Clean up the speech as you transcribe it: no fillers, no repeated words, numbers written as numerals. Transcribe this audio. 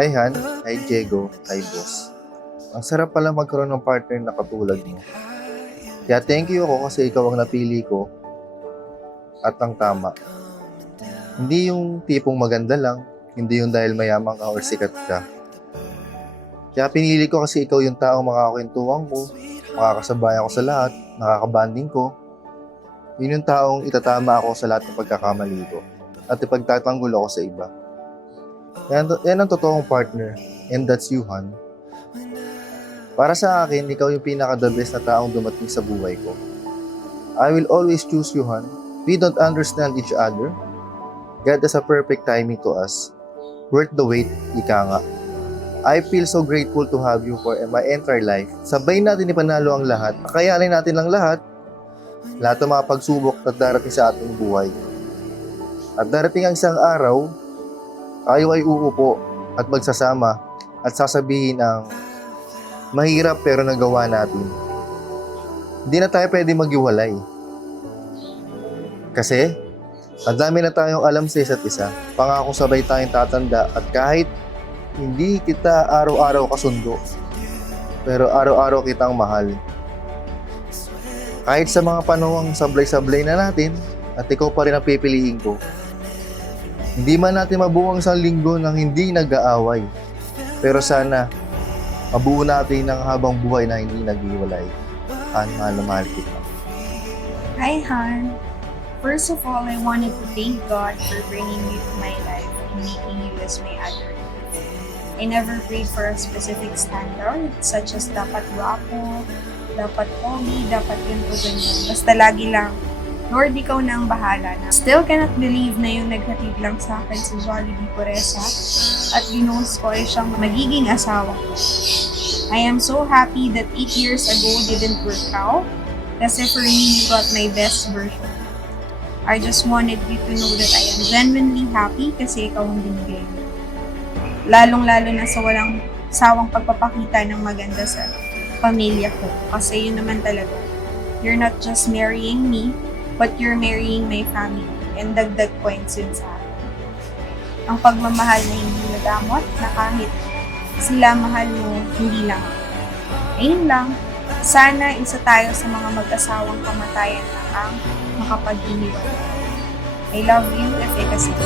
Hi Han, hi Diego, hi Boss. Ang sarap pala magkaroon ng partner na katulad mo. Kaya thank you ako kasi ikaw ang napili ko at ang tama. Hindi yung tipong maganda lang, hindi yung dahil mayaman ka or sikat ka. Kaya pinili ko kasi ikaw yung taong makakakwentuhan ko, makakasabayan ko sa lahat, nakakabanding ko. Yun yung taong itatama ako sa lahat ng pagkakamali ko at ipagtatanggol ako sa iba. Yan ang totoong partner, and that's you, Han. Para sa akin, ikaw yung pinaka-the best na taong dumating sa buhay ko. I will always choose you, Han. We don't understand each other. God has a perfect timing to us. Worth the wait, ika nga. I feel so grateful to have you for my entire life. Sabay natin ipanalo ang lahat. Kakayanin natin lang lahat ng mga pagsubok na darating sa ating buhay. At darating ang isang araw, tayo ay uupo at magsasama at sasabihin ang mahirap pero nagawa natin. Hindi na tayo pwede maghiwalay. Kasi, ang dami na tayong alam sa isa't isa. Pangako sabay tayong tatanda at kahit hindi kita araw-araw kasundo, pero araw-araw kitang mahal. Kahit sa mga panahong sablay-sablay na natin at ikaw pa rin ang pipiliin ko. Hindi man natin mabuo ang isang linggo nang hindi nag-aaway. Pero sana, mabuo natin ng habang buhay na hindi naghiwalay. Han, mahal na mahal kita. Hi, Han. First of all, I wanted to thank God for bringing you to my life and making you as my other. I never prayed for a specific standard, such as dapat guwapo, dapat pogi, dapat ganito, ganyan. Basta lagi lang, Lord, ikaw na ang bahala na. Still cannot believe na yung naghatid lang sa akin si Jollibee Puresa at ginuhos ko ay siyang magiging asawa ko. I am so happy that 8 years ago didn't work out kasi for me, you got my best version. I just wanted you to know that I am genuinely happy kasi ikaw ang binigay mo. Lalong-lalo na sa walang sawang pagpapakita ng maganda sa pamilya ko kasi yun naman talaga. You're not just marrying me, but you're marrying my family and dagdag points yun sa akin. Ang pagmamahal na hindi nadamot na kahit sila mahal mo, hindi lang ako. Ayun lang, sana isa tayo sa mga mag-asawang kamatayan na ang makapag-iniwan. I love you, Efekasi.